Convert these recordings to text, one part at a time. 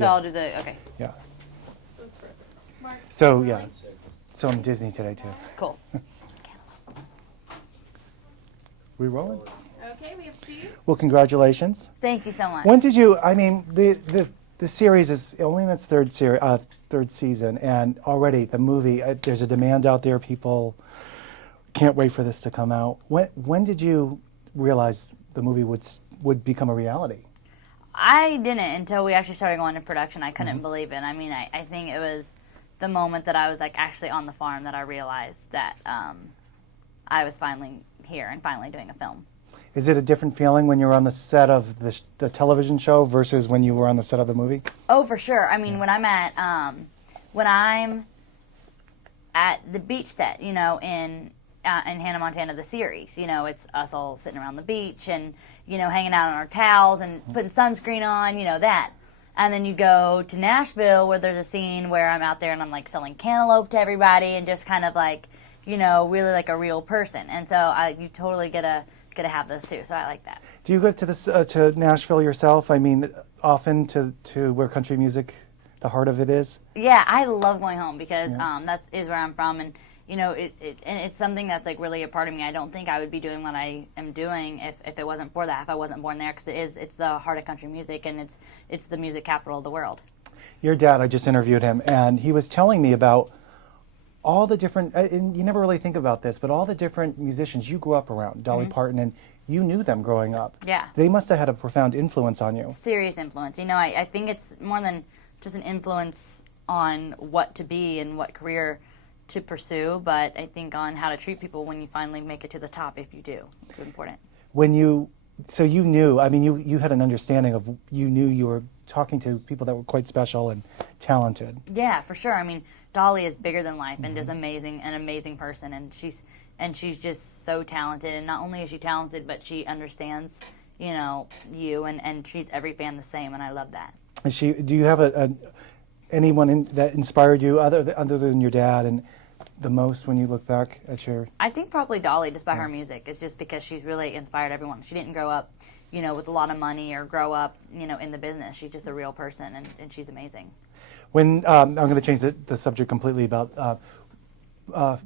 So I'll do the, okay. Yeah. That's perfect. Mark, So, yeah. So I'm Disney today, too. Cool. We rolling? Okay, we have Steve. Well, congratulations. Thank you so much. When did you, I mean, the series is only in its third season, and already the movie, there's a demand out there. People can't wait for this to come out. When did you realize the movie would become a reality? I didn't until we actually started going to production. I couldn't believe it. I mean, I think it was the moment that I was like actually on the farm that I realized that I was finally here and finally doing a film. Is it a different feeling when you're on the set of the television show versus when you were on the set of the movie? Oh, for sure. I mean, when I'm at the beach set, you know, in Hannah Montana, the series, you know, it's us all sitting around the beach and, you know, hanging out on our towels and putting sunscreen on, you know, that. And then you go to Nashville where there's a scene where I'm out there and I'm like selling cantaloupe to everybody and just kind of like, you know, really like a real person. And so you totally get to have those too. So I like that. Do you go to to Nashville yourself? I mean, often to where country music, the heart of it is? Yeah, I love going home because that is where I'm from, and you know, and it's something that's like really a part of me. I don't think I would be doing what I am doing if it wasn't for that, if I wasn't born there, because it's the heart of country music, and it's the music capital of the world. Your dad, I just interviewed him, and he was telling me about all the different, and you never really think about this, but all the different musicians you grew up around, Dolly Parton, and you knew them growing up. Yeah. They must have had a profound influence on you. Serious influence. You know, I think it's more than just an influence on what to be and what career to pursue, but I think on how to treat people when you finally make it to the top, if you do. It's important. So you knew, I mean, you had an understanding of, you knew you were talking to people that were quite special and talented. Yeah, for sure. I mean, Dolly is bigger than life and is an amazing person, and she's just so talented. And not only is she talented, but she understands, you know, you and treats every fan the same, and I love that. Do you have anyone that inspired you other than your dad, and the most when you look back at your? I think probably Dolly, just by her music. It's just because she's really inspired everyone. She didn't grow up, you know, with a lot of money or grow up, you know, in the business. She's just a real person, and she's amazing. When I'm going to change the subject completely about, I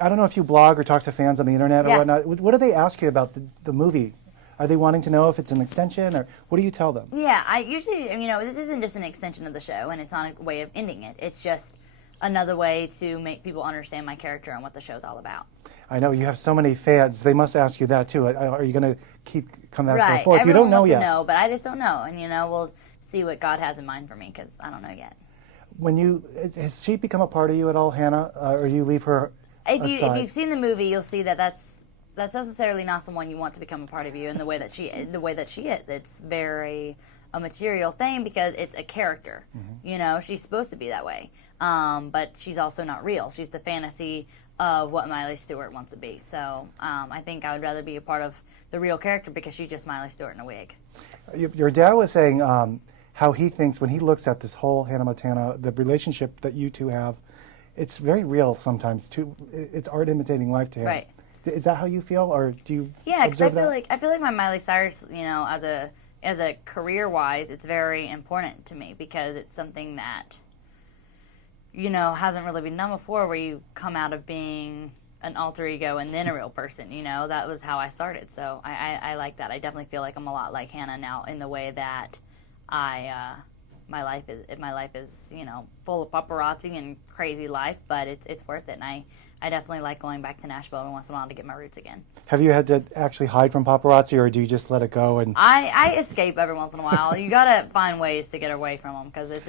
don't know if you blog or talk to fans on the internet or whatnot. What do they ask you about the movie? Are they wanting to know if it's an extension, or what do you tell them? Yeah, I usually, you know, this isn't just an extension of the show, and it's not a way of ending it. It's just another way to make people understand my character and what the show's all about. I know you have so many fans. They must ask you that too. Are you going to keep coming back and forth? Everyone you don't know wants yet. To know, but I just don't know, and you know, we'll see what God has in mind for me because I don't know yet. Has she become a part of you at all, Hannah, or do you leave her aside? If you've seen the movie, you'll see that that's necessarily not someone you want to become a part of you in the way that she is. It's very a material thing because it's a character. You know, she's supposed to be that way, but she's also not real. She's the fantasy of what Miley Stewart wants to be. So I think I would rather be a part of the real character because she's just Miley Stewart in a wig. Your dad was saying how he thinks when he looks at this whole Hannah Montana, the relationship that you two have, it's very real sometimes too. It's art imitating life to him. Right. Is that how you feel, or do you? Yeah, because I feel like my Miley Cyrus, you know, as a career-wise, it's very important to me because it's something that, you know, hasn't really been done before, where you come out of being an alter ego and then a real person. You know, that was how I started. So I like that. I definitely feel like I'm a lot like Hannah now in the way that my life is, you know, full of paparazzi and crazy life, but it's worth it. And I definitely like going back to Nashville every once in a while to get my roots again. Have you had to actually hide from paparazzi, or do you just let it go? And I escape every once in a while. You gotta find ways to get away from them because it's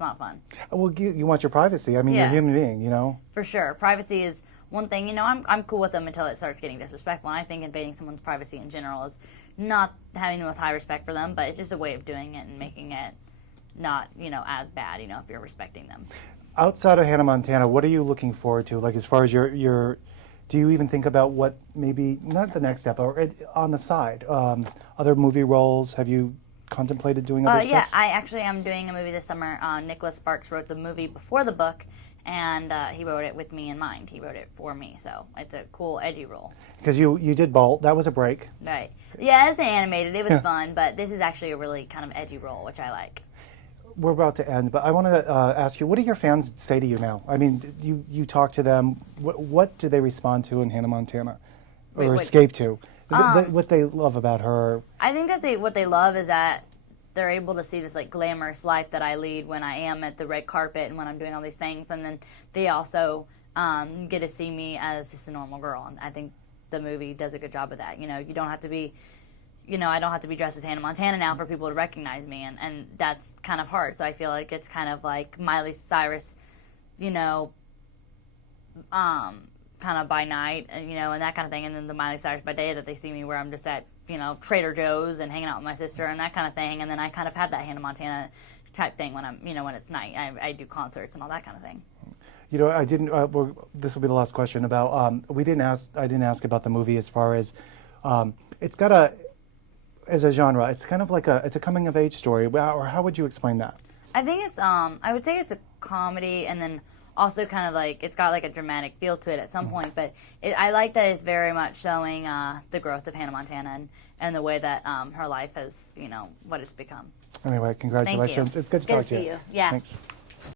not fun. Well, you want your privacy. I mean, you're a human being, you know. For sure, privacy is one thing. You know, I'm cool with them until it starts getting disrespectful. And I think invading someone's privacy in general is not having the most high respect for them, but it's just a way of doing it and making it not, you know, as bad, you know, if you're respecting them. Outside of Hannah Montana, what are you looking forward to? Like, as far as your do you even think about what maybe, not the next step, or on the side, other movie roles? Have you contemplated doing other stuff? Yeah, I actually am doing a movie this summer. Nicholas Sparks wrote the movie before the book, and he wrote it with me in mind. He wrote it for me, so it's a cool, edgy role. Because you did Bolt. That was a break. Right. Yeah, it's animated. It was fun, but this is actually a really kind of edgy role, which I like. we're about to end, but I want to ask you, what do your fans say to you now? I mean, you talk to them. What do they respond to in Hannah Montana, or Wait, escape to? What they love about her? I think that what they love is that they're able to see this like glamorous life that I lead when I am at the red carpet and when I'm doing all these things, and then they also get to see me as just a normal girl. And I think the movie does a good job of that. You know, you don't have to be, I don't have to be dressed as Hannah Montana now for people to recognize me, and that's kind of hard. So I feel like it's kind of like Miley Cyrus, kind of by night, and that kind of thing, and then the Miley Cyrus by day that they see me where I'm just at, Trader Joe's and hanging out with my sister and that kind of thing, and then I kind of have that Hannah Montana type thing when I'm, when it's night. I do concerts and all that kind of thing. I didn't. This will be the last question about. I didn't ask about the movie as far as, it's got as a genre. It's kind of like it's a coming of age story. Or how would you explain that? I think it's. I would say it's a comedy, and then also kind of like it's got like a dramatic feel to it at some point. But I like that it's very much showing the growth of Hannah Montana and the way that her life has, what it's become. Anyway, congratulations. Thank you. It's good to talk to you. Good to see you. Yeah. Thanks.